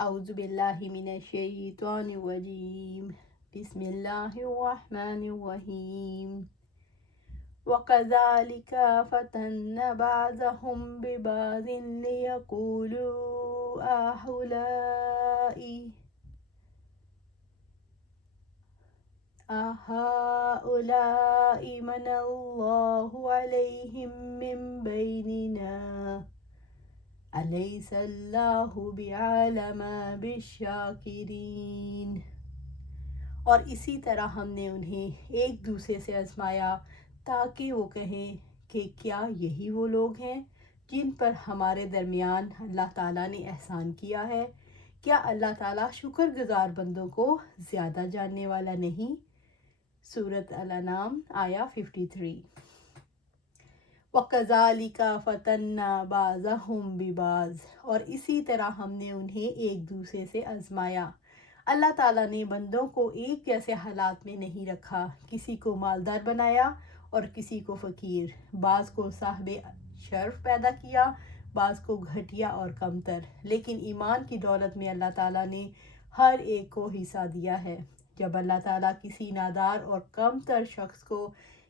أعوذ بالله من الشيطان الرجيم بسم الله الرحمن الرحيم وكذلك فتنا بعضهم ببعض ليقولوا أهؤلاء من الله عليهم من بيننا أليس اللہ بعالم بالشاکرین۔ اور اسی طرح ہم نے انہیں ایک دوسرے سے آزمایا تاکہ وہ کہیں کہ کیا یہی وہ لوگ ہیں جن پر ہمارے درمیان اللہ تعالیٰ نے احسان کیا ہے؟ کیا اللہ تعالیٰ شکر گزار بندوں کو زیادہ جاننے والا نہیں؟ سورۃ الانعام آیا 53۔ وَكَذَلِكَ فَتَنَّا بَعْضَهُمْ بِبَعْضٍ، اور اسی طرح ہم نے انہیں ایک دوسرے سے آزمایا۔ اللہ تعالیٰ نے بندوں کو ایک جیسے حالات میں نہیں رکھا، کسی کو مالدار بنایا اور کسی کو فقیر، بعض کو صاحب شرف پیدا کیا، بعض کو گھٹیا اور کمتر، لیکن ایمان کی دولت میں اللہ تعالیٰ نے ہر ایک کو حصہ دیا ہے۔ جب اللہ تعالیٰ کسی نادار اور کم تر شخص کو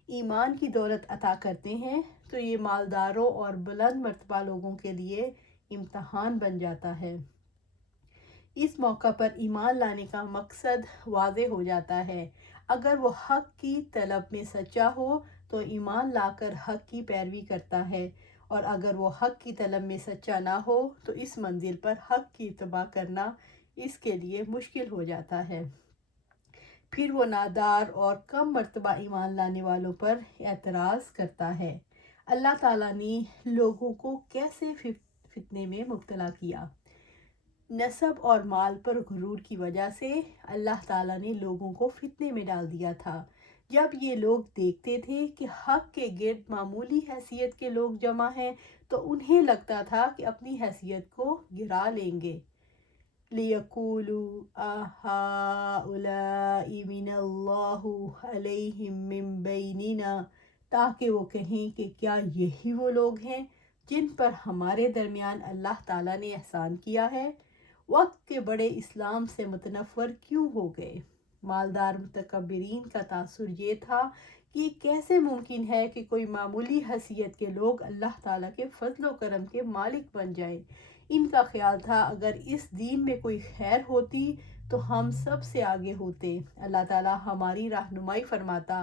ایمان کی دولت عطا کرتے ہیں تو یہ مالداروں اور بلند مرتبہ لوگوں کے لیے امتحان بن جاتا ہے۔ اس موقع پر ایمان لانے کا مقصد واضح ہو جاتا ہے۔ اگر وہ حق کی طلب میں سچا ہو تو ایمان لا کر حق کی پیروی کرتا ہے، اور اگر وہ حق کی طلب میں سچا نہ ہو تو اس منزل پر حق کی اتباع کرنا اس کے لیے مشکل ہو جاتا ہے۔ پھر وہ نادار اور کم مرتبہ ایمان لانے والوں پر اعتراض کرتا ہے۔ اللہ تعالیٰ نے لوگوں کو کیسے فتنے میں مبتلا کیا؟ نسب اور مال پر غرور کی وجہ سے اللہ تعالیٰ نے لوگوں کو فتنے میں ڈال دیا تھا۔ جب یہ لوگ دیکھتے تھے کہ حق کے گرد معمولی حیثیت کے لوگ جمع ہیں تو انہیں لگتا تھا کہ اپنی حیثیت کو گرا لیں گے۔ لِيَقُولُوا أَهَؤُلَاءِ مِنَ اللَّهِ عَلَيْهِمْ مِنْ بَيْنِنَا، تاکہ وہ کہیں کہ کیا یہی وہ لوگ ہیں جن پر ہمارے درمیان اللہ تعالیٰ نے احسان کیا ہے؟ وقت کے بڑے اسلام سے متنفر کیوں ہو گئے؟ مالدار متکبرین کا تاثر یہ تھا کہ یہ کیسے ممکن ہے کہ کوئی معمولی حیثیت کے لوگ اللہ تعالیٰ کے فضل و کرم کے مالک بن جائیں۔ ان کا خیال تھا اگر اس دین میں کوئی خیر ہوتی تو ہم سب سے آگے ہوتے، اللہ تعالیٰ ہماری رہنمائی فرماتا۔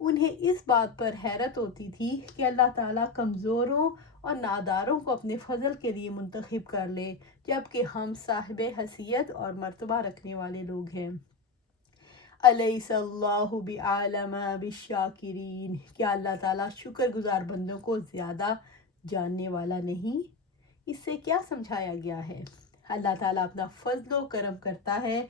انہیں اس بات پر حیرت ہوتی تھی کہ اللہ تعالیٰ کمزوروں اور ناداروں کو اپنے فضل کے لیے منتخب کر لے، جبکہ ہم صاحب حیثیت اور مرتبہ رکھنے والے لوگ ہیں۔ الیس اللہ بعالم بالشاکرین، کیا اللہ تعالیٰ شکر گزار بندوں کو زیادہ جاننے والا نہیں؟ اس سے کیا سمجھایا گیا ہے؟ اللہ تعالیٰ اپنا فضل و کرم کرتا ہے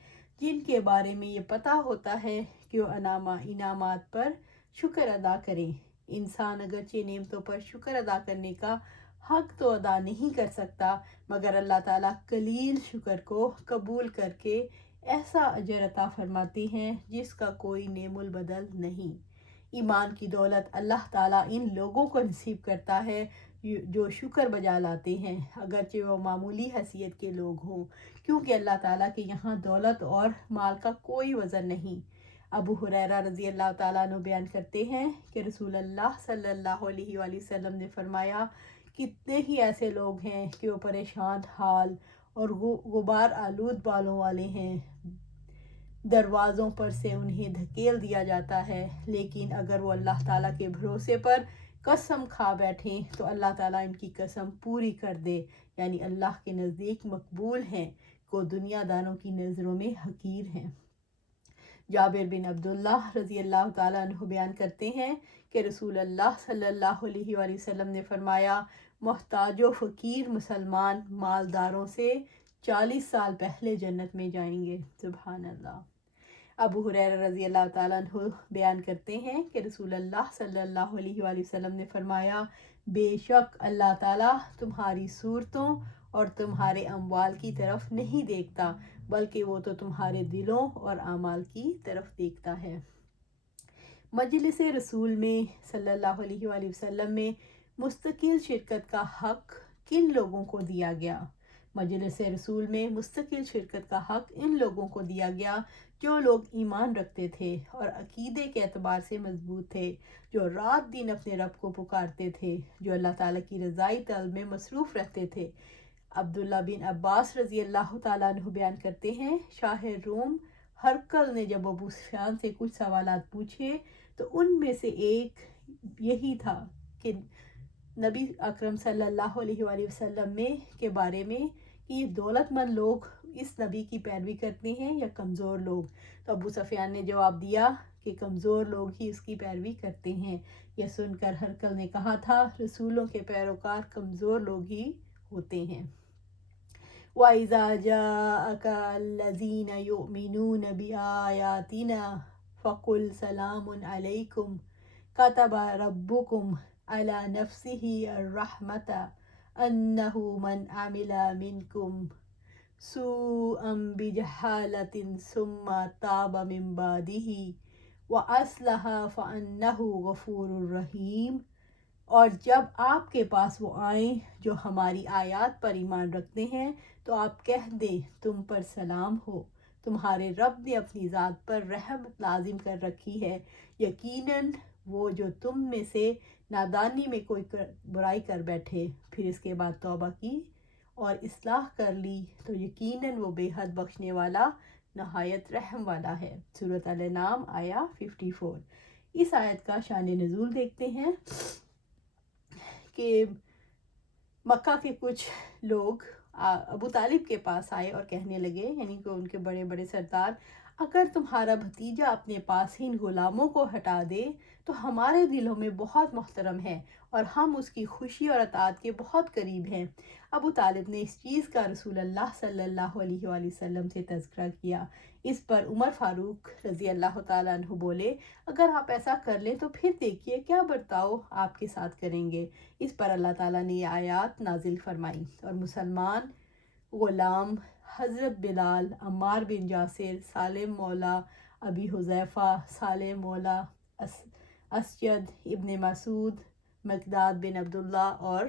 جن کے بارے میں یہ پتہ ہوتا ہے کہ وہ انعامات پر شکر ادا کریں۔ انسان اگرچہ نعمتوں پر شکر ادا کرنے کا حق تو ادا نہیں کر سکتا، مگر اللہ تعالیٰ قلیل شکر کو قبول کر کے ایسا اجر عطا فرماتے ہیں جس کا کوئی نعم البدل نہیں۔ ایمان کی دولت اللہ تعالیٰ ان لوگوں کو نصیب کرتا ہے جو شکر بجا لاتے ہیں، اگرچہ وہ معمولی حیثیت کے لوگ ہوں، کیونکہ اللہ تعالیٰ کے یہاں دولت اور مال کا کوئی وزن نہیں۔ ابو ہریرہ رضی اللہ تعالیٰ عنہ بیان کرتے ہیں کہ رسول اللہ صلی اللہ علیہ وآلہ وسلم نے فرمایا، کتنے ہی ایسے لوگ ہیں کہ وہ پریشان حال اور غبار آلود بالوں والے ہیں، دروازوں پر سے انہیں دھکیل دیا جاتا ہے، لیکن اگر وہ اللہ تعالیٰ کے بھروسے پر قسم کھا بیٹھیں تو اللہ تعالیٰ ان کی قسم پوری کر دے، یعنی اللہ کے نزدیک مقبول ہیں، کو دنیا داروں کی نظروں میں حقیر ہیں۔ جابر بن عبداللہ رضی اللہ تعالیٰ عنہ بیان کرتے ہیں کہ رسول اللہ صلی اللہ علیہ وآلہ وسلم نے فرمایا، محتاج و فقیر مسلمان مالداروں سے 40 سال پہلے جنت میں جائیں گے۔ سبحان اللہ۔ ابو ہریرہ رضی اللہ تعالیٰ عنہ بیان کرتے ہیں کہ رسول اللہ صلی اللہ علیہ وآلہ وسلم نے فرمایا، بے شک اللہ تعالیٰ تمہاری صورتوں اور تمہارے اموال کی طرف نہیں دیکھتا، بلکہ وہ تو تمہارے دلوں اور اعمال کی طرف دیکھتا ہے۔ مجلس رسول میں صلی اللہ علیہ وآلہ وسلم میں مستقل شرکت کا حق کن لوگوں کو دیا گیا؟ مجلس رسول میں مستقل شرکت کا حق ان لوگوں کو دیا گیا جو لوگ ایمان رکھتے تھے اور عقیدے کے اعتبار سے مضبوط تھے، جو رات دن اپنے رب کو پکارتے تھے، جو اللہ تعالیٰ کی رضائی طلب میں مصروف رہتے تھے۔ عبداللہ بن عباس رضی اللہ تعالیٰ عنہ بیان کرتے ہیں، شاہ روم ہرقل نے جب ابو سفیان سے کچھ سوالات پوچھے تو ان میں سے ایک یہی تھا کہ نبی اکرم صلی اللہ علیہ وآلہ وسلم کے بارے میں کہ یہ دولت مند لوگ اس نبی کی پیروی کرتے ہیں یا کمزور لوگ؟ تو ابو سفیان نے جواب دیا کہ کمزور لوگ ہی اس کی پیروی کرتے ہیں۔ یہ سن کر ہرقل نے کہا تھا، رسولوں کے پیروکار کمزور لوگ ہی ہوتے ہیں۔ وَإِذَا جَاءَكَ الَّذِينَ يُؤْمِنُونَ بِآيَاتِنَا فَقُلْ سَلَامٌ عَلَيْكُمْ كَتَبَ رَبُّكُمْ عَلَى نَفْسِهِ الرَّحْمَةَ أَنَّهُ مَنْ عَمِلَ مِنْكُمْ سُوءًا بِجَهَالَةٍ ثُمَّ تَابَ مِنْ بَعْدِهِ وَأَصْلَحَ فَأَنَّهُ غَفُورٌ رَحِيمٌ۔ اور جب آپ کے پاس وہ آئیں جو ہماری آیات پر ایمان رکھتے ہیں تو آپ کہہ دیں تم پر سلام ہو، تمہارے رب نے اپنی ذات پر رحمت لازم کر رکھی ہے، یقیناً وہ جو تم میں سے نادانی میں کوئی برائی کر بیٹھے پھر اس کے بعد توبہ کی اور اصلاح کر لی تو یقیناً وہ بے حد بخشنے والا نہایت رحم والا ہے۔ سورۃ الانعام آیا 54۔ اس آیت کا شان نزول دیکھتے ہیں کہ مکہ کے کچھ لوگ ابو طالب کے پاس آئے اور کہنے لگے، یعنی کہ ان کے بڑے بڑے سردار، اگر تمہارا بھتیجا اپنے پاس ان غلاموں کو ہٹا دے تو ہمارے دلوں میں بہت محترم ہے اور ہم اس کی خوشی اور اطاعت کے بہت قریب ہیں۔ ابو طالب نے اس چیز کا رسول اللہ صلی اللہ علیہ وآلہ وسلم سے تذکرہ کیا۔ اس پر عمر فاروق رضی اللہ تعالیٰ عنہ بولے، اگر آپ ایسا کر لیں تو پھر دیکھیے کیا برتاؤ آپ کے ساتھ کریں گے۔ اس پر اللہ تعالیٰ نے یہ آیات نازل فرمائی اور مسلمان غلام حضرت بلال، عمار بن یاسر، سالم مولا ابی حذیفہ، سالم مولا اسجد ابن مسعود، مقداد بن عبداللہ اور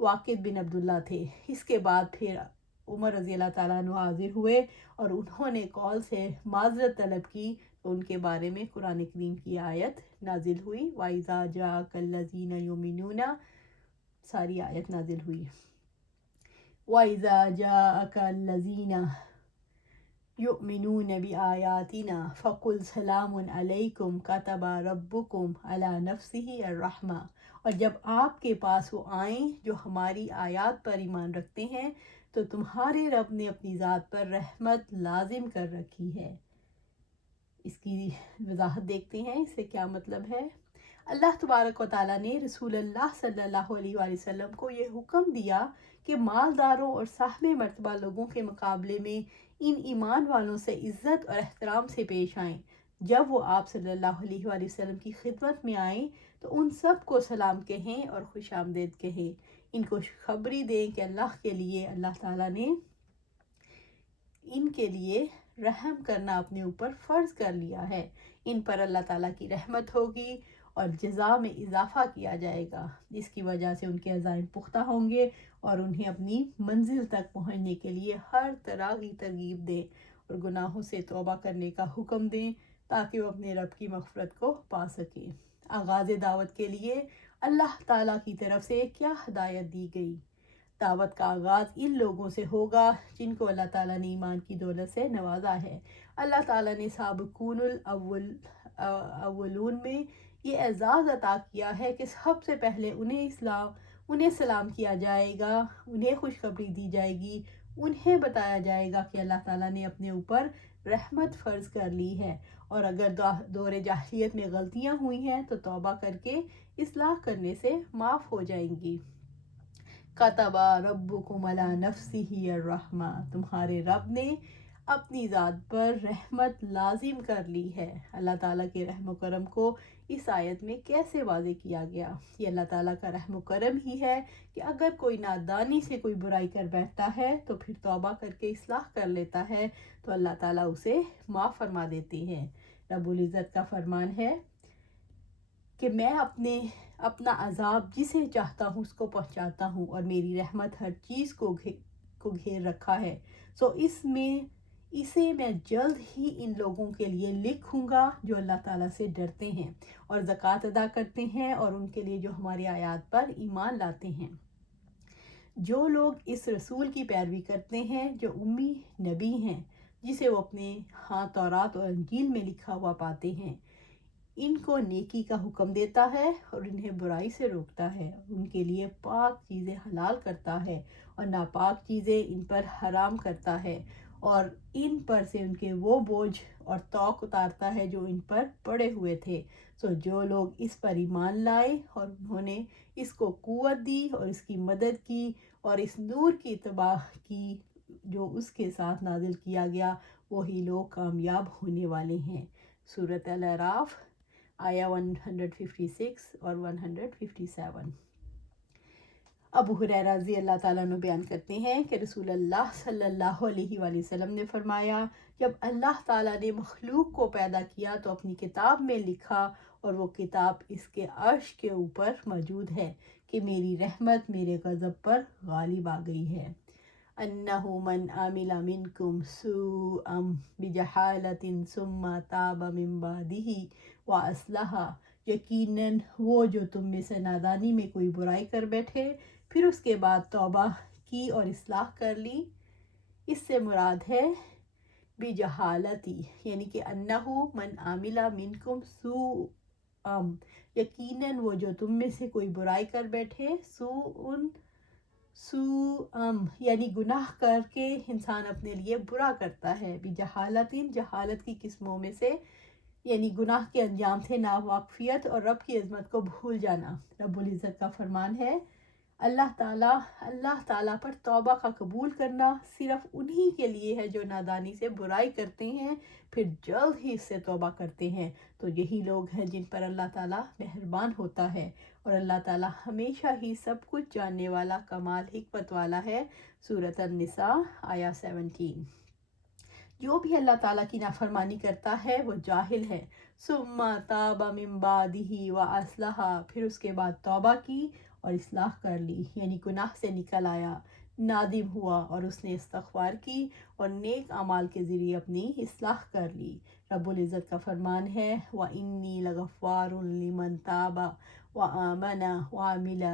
واقد بن عبداللہ تھے۔ اس کے بعد پھر عمر رضی اللہ تعالیٰ عنہ حاضر ہوئے اور انہوں نے قول سے معذرت طلب کی تو ان کے بارے میں قرآن کریم کی آیت نازل ہوئی، وَإِذَا جَاءَكَ الَّذِينَ يُؤْمِنُونَ، ساری آیت نازل ہوئی۔ وَإِذَا جَاءَكَ الَّذِينَ يُؤْمِنُونَ بِآيَاتِنَا فَقُلْ سَلَامٌ عَلَيْكُمْ كَتَبَ رَبُّكُمْ عَلَى نَفْسِهِ الرَّحْمَةَ۔ اور جب آپ کے پاس وہ آئیں جو ہماری آیات پر ایمان رکھتے ہیں تو تمہارے رب نے اپنی ذات پر رحمت لازم کر رکھی ہے۔ اس کی وضاحت دیکھتے ہیں، اس سے کیا مطلب ہے۔ اللہ تبارک و تعالیٰ نے رسول اللہ صلی اللہ علیہ وآلہ وسلم کو یہ حکم دیا کہ مالداروں اور صاحب مرتبہ لوگوں کے مقابلے میں ان ایمان والوں سے عزت اور احترام سے پیش آئیں۔ جب وہ آپ صلی اللہ علیہ وآلہ وسلم کی خدمت میں آئیں تو ان سب کو سلام کہیں اور خوش آمدید کہیں، ان کو خبری دیں کہ اللہ کے لیے اللہ تعالیٰ نے ان کے لیے رحم کرنا اپنے اوپر فرض کر لیا ہے، ان پر اللہ تعالیٰ کی رحمت ہوگی اور جزا میں اضافہ کیا جائے گا، جس کی وجہ سے ان کے عزائم پختہ ہوں گے اور انہیں اپنی منزل تک پہنچنے کے لیے ہر طرح کی ترغیب دیں اور گناہوں سے توبہ کرنے کا حکم دیں تاکہ وہ اپنے رب کی مغفرت کو پا سکیں۔ آغاز دعوت کے لیے اللہ تعالیٰ کی طرف سے کیا ہدایت دی گئی؟ دعوت کا آغاز ان لوگوں سے ہوگا جن کو اللہ تعالیٰ نے ایمان کی دولت سے نوازا ہے۔ اللہ تعالیٰ نے سابقون الاولون میں یہ اعزاز عطا کیا ہے کہ سب سے پہلے انہیں سلام کیا جائے گا، انہیں خوشخبری دی جائے گی، انہیں بتایا جائے گا کہ اللہ تعالیٰ نے اپنے اوپر رحمت فرض کر لی ہے اور اگر دور جاہلیت میں غلطیاں ہوئی ہیں تو توبہ کر کے اصلاح کرنے سے معاف ہو جائیں گی۔ کتب ربکم علی نفسہ الرحمہ، تمہارے رب نے اپنی ذات پر رحمت لازم کر لی ہے۔ اللہ تعالیٰ کے رحم و کرم کو اس آیت میں کیسے واضح کیا گیا؟ یہ اللہ تعالیٰ کا رحم و کرم ہی ہے کہ اگر کوئی نادانی سے کوئی برائی کر بیٹھتا ہے تو پھر توبہ کر کے اصلاح کر لیتا ہے تو اللہ تعالیٰ اسے معاف فرما دیتے ہیں۔ رب العزت کا فرمان ہے کہ میں اپنا عذاب جسے چاہتا ہوں اس کو پہنچاتا ہوں اور میری رحمت ہر چیز کو کو گھیر رکھا ہے، سو اسے میں جلد ہی ان لوگوں کے لیے لکھوں گا جو اللہ تعالیٰ سے ڈرتے ہیں اور زکوٰۃ ادا کرتے ہیں، اور ان کے لیے جو ہماری آیات پر ایمان لاتے ہیں۔ جو لوگ اس رسول کی پیروی کرتے ہیں جو امی نبی ہیں، جسے وہ اپنے ہاں تورات اور انجیل میں لکھا ہوا پاتے ہیں، ان کو نیکی کا حکم دیتا ہے اور انہیں برائی سے روکتا ہے، ان کے لیے پاک چیزیں حلال کرتا ہے اور ناپاک چیزیں ان پر حرام کرتا ہے، اور ان پر سے ان کے وہ بوجھ اور توق اتارتا ہے جو ان پر پڑے ہوئے تھے۔ سو جو لوگ اس پر ایمان لائے اور انہوں نے اس کو قوت دی اور اس کی مدد کی اور اس نور کی اتباع کی جو اس کے ساتھ نازل کیا گیا، وہی لوگ کامیاب ہونے والے ہیں۔ سورۃ الاعراف آیا 156 اور 157۔ ابو ہریرہ رضی اللہ تعالیٰ عنہ بیان کرتے ہیں کہ رسول اللہ صلی اللہ علیہ وآلہ وسلم نے فرمایا، جب اللہ تعالیٰ نے مخلوق کو پیدا کیا تو اپنی کتاب میں لکھا، اور وہ کتاب اس کے عرش کے اوپر موجود ہے، کہ میری رحمت میرے غضب پر غالب آ گئی ہے۔ انہ من عمل منکم سوءا بجہالۃ ثم تاب من بعدہ واصلح، یقیناً وہ جو تم میں سے نادانی میں کوئی برائی کر بیٹھے پھر اس کے بعد توبہ کی اور اصلاح کر لی، اس سے مراد ہے بجہالتی، یعنی کہ انہ من عمل منکم سوءا، یقیناً وہ جو تم میں سے کوئی برائی کر بیٹھے، سوءا یعنی گناہ کر کے انسان اپنے لیے برا کرتا ہے، بجہالت جہالت کی قسموں میں سے، یعنی گناہ کے انجام سے ناواقفیت اور رب کی عظمت کو بھول جانا۔ رب العزت کا فرمان ہے، اللہ تعالیٰ پر توبہ کا قبول کرنا صرف انہی کے لیے ہے جو نادانی سے برائی کرتے ہیں پھر جلد ہی اس سے توبہ کرتے ہیں، تو یہی لوگ ہیں جن پر اللہ تعالیٰ مہربان ہوتا ہے، اور اللہ تعالیٰ ہمیشہ ہی سب کچھ جاننے والا کمال حکمت والا ہے۔ سورۃ النساء آیا 17۔ جو بھی اللہ تعالیٰ کی نافرمانی کرتا ہے وہ جاہل ہے، ثم تاب من بعدہ واصلح، پھر اس کے بعد توبہ کی اور اصلاح کر لی، یعنی گناہ سے نکل آیا، نادم ہوا اور اس نے استغفار کی اور نیک اعمال کے ذریعے اپنی اصلاح کر لی۔ رب العزت کا فرمان ہے، وَإِنِّي لَغَفَّارٌ لِمَن تَابَ وَآمَنَ وَعَمِلَ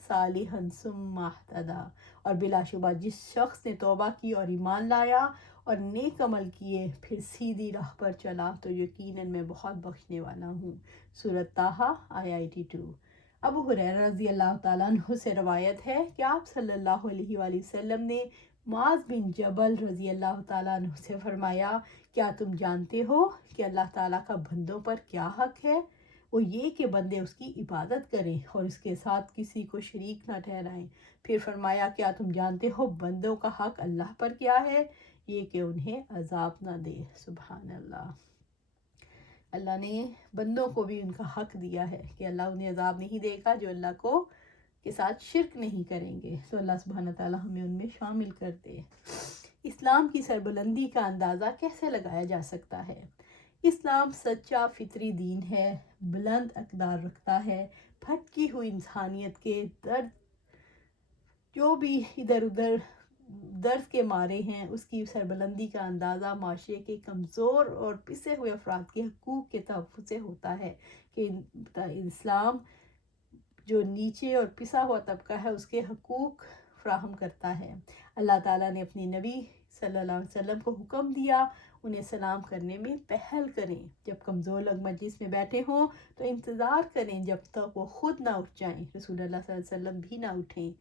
صَالِحًا ثُمَّ اهْتَدَىٰ، اور بلا شبہ جس شخص نے توبہ کی اور ایمان لایا اور نیک عمل کیے پھر سیدھی راہ پر چلا تو یقیناً میں بہت بخشنے والا ہوں۔ سورۃ طٰہٰ آیا 82۔ ابو ہریرہ رضی اللہ تعالیٰ عنہ سے روایت ہے کہ آپ صلی اللہ علیہ وآلہ وسلم نے معاذ بن جبل رضی اللہ تعالیٰ عنہ سے فرمایا، کیا تم جانتے ہو کہ اللہ تعالیٰ کا بندوں پر کیا حق ہے؟ وہ یہ کہ بندے اس کی عبادت کریں اور اس کے ساتھ کسی کو شریک نہ ٹھہرائیں۔ پھر فرمایا، کیا تم جانتے ہو بندوں کا حق اللہ پر کیا ہے؟ یہ کہ انہیں عذاب نہ دے۔ سبحان اللہ، اللہ نے بندوں کو بھی ان کا حق دیا ہے کہ اللہ انہیں عذاب نہیں دے گا جو اللہ کو کے ساتھ شرک نہیں کریں گے، تو اللہ سبحانہ تعالیٰ ہمیں ان میں شامل کر دے۔ اسلام کی سربلندی کا اندازہ کیسے لگایا جا سکتا ہے؟ اسلام سچا فطری دین ہے، بلند اقدار رکھتا ہے، بھٹکی ہوئی انسانیت کے درد جو بھی ادھر ادھر درد کے مارے ہیں اس کی سربلندی کا اندازہ معاشرے کے کمزور اور پسے ہوئے افراد کے حقوق کے تحفظ سے ہوتا ہے، کہ اسلام جو نیچے اور پسا ہوا طبقہ ہے اس کے حقوق فراہم کرتا ہے۔ اللہ تعالیٰ نے اپنے نبی صلی اللہ علیہ وسلم کو حکم دیا انہیں سلام کرنے میں پہل کریں، جب کمزور لوگ مجلس میں بیٹھے ہوں تو انتظار کریں جب تک وہ خود نہ اٹھ جائیں، رسول اللہ صلی اللہ علیہ وسلم بھی نہ اٹھیں۔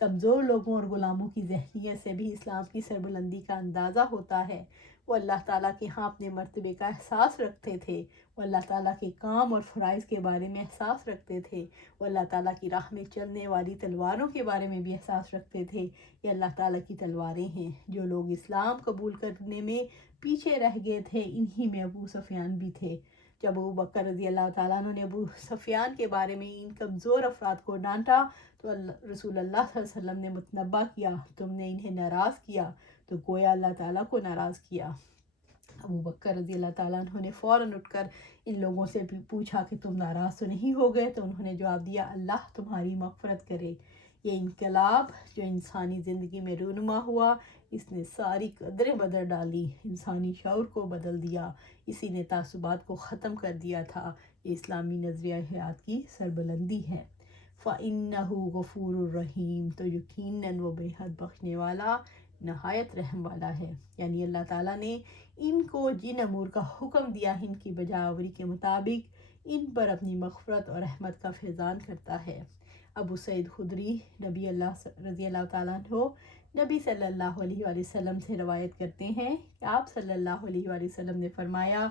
کمزور لوگوں اور غلاموں کی ذہنیت سے بھی اسلام کی سربلندی کا اندازہ ہوتا ہے۔ وہ اللہ تعالیٰ کے ہاں اپنے مرتبے کا احساس رکھتے تھے، وہ اللہ تعالیٰ کے کام اور فرائض کے بارے میں احساس رکھتے تھے، وہ اللہ تعالیٰ کی راہ میں چلنے والی تلواروں کے بارے میں بھی احساس رکھتے تھے۔ یہ اللہ تعالیٰ کی تلواریں ہیں۔ جو لوگ اسلام قبول کرنے میں پیچھے رہ گئے تھے انہی میں ابو سفیان بھی تھے۔ جب ابو بکر رضی اللہ تعالیٰ عنہ نے ابو سفیان کے بارے میں ان کمزور افراد کو ڈانٹا تو رسول اللہ صلی اللہ علیہ وسلم نے متنبہ کیا، تم نے انہیں ناراض کیا تو گویا اللہ تعالیٰ کو ناراض کیا۔ ابو بکر رضی اللہ تعالیٰ عنہ نے فوراً اٹھ کر ان لوگوں سے پوچھا کہ تم ناراض تو نہیں ہو گئے؟ تو انہوں نے جواب دیا، اللہ تمہاری مغفرت کرے۔ یہ انقلاب جو انسانی زندگی میں رونما ہوا، اس نے ساری قدریں بدل ڈالی، انسانی شعور کو بدل دیا، اسی نے تعصبات کو ختم کر دیا تھا۔ یہ اسلامی نظریہ حیات کی سربلندی ہے۔ فَإِنَّهُ غَفُورٌ الرحیم، تو یقیناً وہ بے حد بخشنے والا، نہایت رحم والا ہے۔ یعنی اللہ تعالیٰ نے ان کو جن امور کا حکم دیا ان کی بجاوری کے مطابق ان پر اپنی مغفرت اور رحمت کا فیضان کرتا ہے۔ ابو سعید خدری رضی اللہ تعالیٰ عنہ نبی صلی اللہ علیہ وآلہ وسلم سے روایت کرتے ہیں کہ آپ صلی اللہ علیہ وآلہ وسلم نے فرمایا،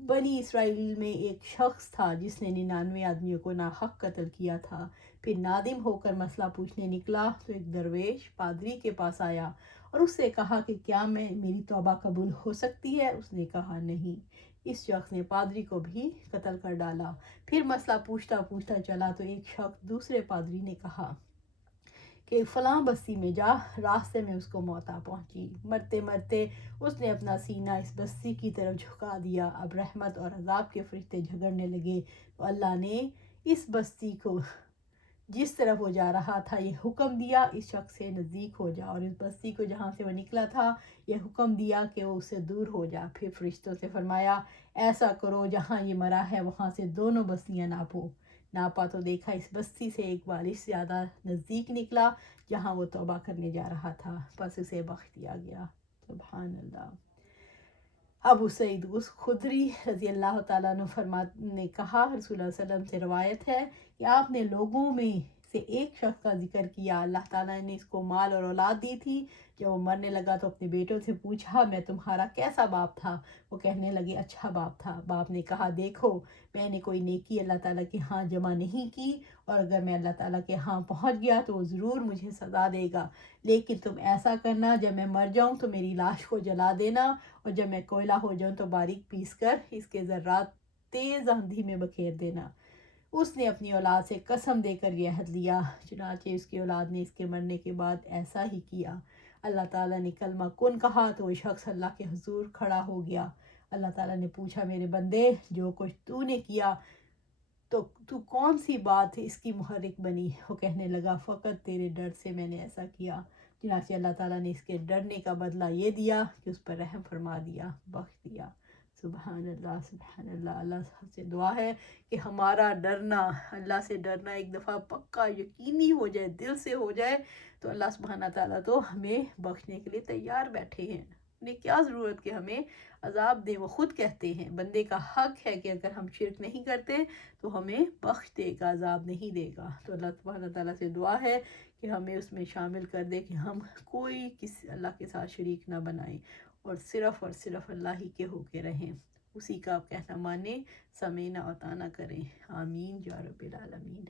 بنی اسرائیل میں ایک شخص تھا جس نے 99 آدمیوں کو ناحق قتل کیا تھا۔ پھر نادم ہو کر مسئلہ پوچھنے نکلا تو ایک درویش پادری کے پاس آیا اور اس سے کہا کہ کیا میری توبہ قبول ہو سکتی ہے؟ اس نے کہا نہیں۔ اس شخص نے پادری کو بھی قتل کر ڈالا۔ پھر مسئلہ پوچھتا چلا تو ایک شخص دوسرے پادری نے کہا کہ فلاں بستی میں جا، راستے میں اس کو موت آ پہنچی، مرتے مرتے اس نے اپنا سینہ اس بستی کی طرف جھکا دیا۔ اب رحمت اور عذاب کے فرشتے جھگڑنے لگے تو اللہ نے اس بستی کو جس طرف وہ جا رہا تھا یہ حکم دیا، اس شخص سے نزدیک ہو جا، اور اس بستی کو جہاں سے وہ نکلا تھا یہ حکم دیا کہ وہ اس سے دور ہو جا۔ پھر فرشتوں سے فرمایا ایسا کرو، جہاں یہ مرا ہے وہاں سے دونوں بستیاں ناپو۔ ناپا تو دیکھا اس بستی سے 1 بارش زیادہ نزدیک نکلا جہاں وہ توبہ کرنے جا رہا تھا، پس اسے بخش دیا گیا۔ سبحان اللہ۔ ابو سعید خدری رضی اللہ تعالیٰ عنہ نے کہا، رسول اللہ صلی اللہ علیہ وسلم سے روایت ہے کہ آپ نے لوگوں میں سے ایک شخص کا ذکر کیا، اللہ تعالیٰ نے اس کو مال اور اولاد دی تھی۔ جب وہ مرنے لگا تو اپنے بیٹوں سے پوچھا میں تمہارا کیسا باپ تھا؟ وہ کہنے لگے اچھا باپ تھا۔ باپ نے کہا دیکھو میں نے کوئی نیکی اللہ تعالیٰ کے ہاں جمع نہیں کی، اور اگر میں اللہ تعالیٰ کے ہاں پہنچ گیا تو وہ ضرور مجھے سزا دے گا، لیکن تم ایسا کرنا جب میں مر جاؤں تو میری لاش کو جلا دینا، اور جب میں کوئلہ ہو جاؤں تو باریک پیس کر اس کے ذرات تیز آندھی میں بکھیر دینا۔ اس نے اپنی اولاد سے قسم دے کر یہ عہد لیا، چنانچہ اس کی اولاد نے اس کے مرنے کے بعد ایسا ہی کیا۔ اللہ تعالیٰ نے کلمہ کن کہا تو وہ شخص اللہ کے حضور کھڑا ہو گیا۔ اللہ تعالیٰ نے پوچھا میرے بندے جو کچھ تو نے کیا تو کون سی بات اس کی محرک بنی؟ وہ کہنے لگا فقط تیرے ڈر سے میں نے ایسا کیا۔ چنانچہ اللہ تعالیٰ نے اس کے ڈرنے کا بدلہ یہ دیا کہ اس پر رحم فرما دیا، بخش دیا۔ سبحان اللہ، سبحان اللہ۔ اللہ سے دعا ہے کہ ہمارا ڈرنا، اللہ سے ڈرنا ایک دفعہ پکا یقینی ہو جائے، دل سے ہو جائے، تو اللہ سبحانہ تعالیٰ تو ہمیں بخشنے کے لیے تیار بیٹھے ہیں۔ انہیں کیا ضرورت کہ ہمیں عذاب دے، وہ خود کہتے ہیں بندے کا حق ہے کہ اگر ہم شرک نہیں کرتے تو ہمیں بخش دے گا، عذاب نہیں دے گا۔ تو اللہ سبحانہ تعالیٰ سے دعا ہے کہ ہمیں اس میں شامل کر دے کہ ہم کوئی کسی اللہ کے ساتھ شریک نہ بنائیں، اور صرف اللہ ہی کے ہو کے رہیں، اسی کا کہنا مانیں، سمینا اطانا کریں۔ آمین یا رب العالمین۔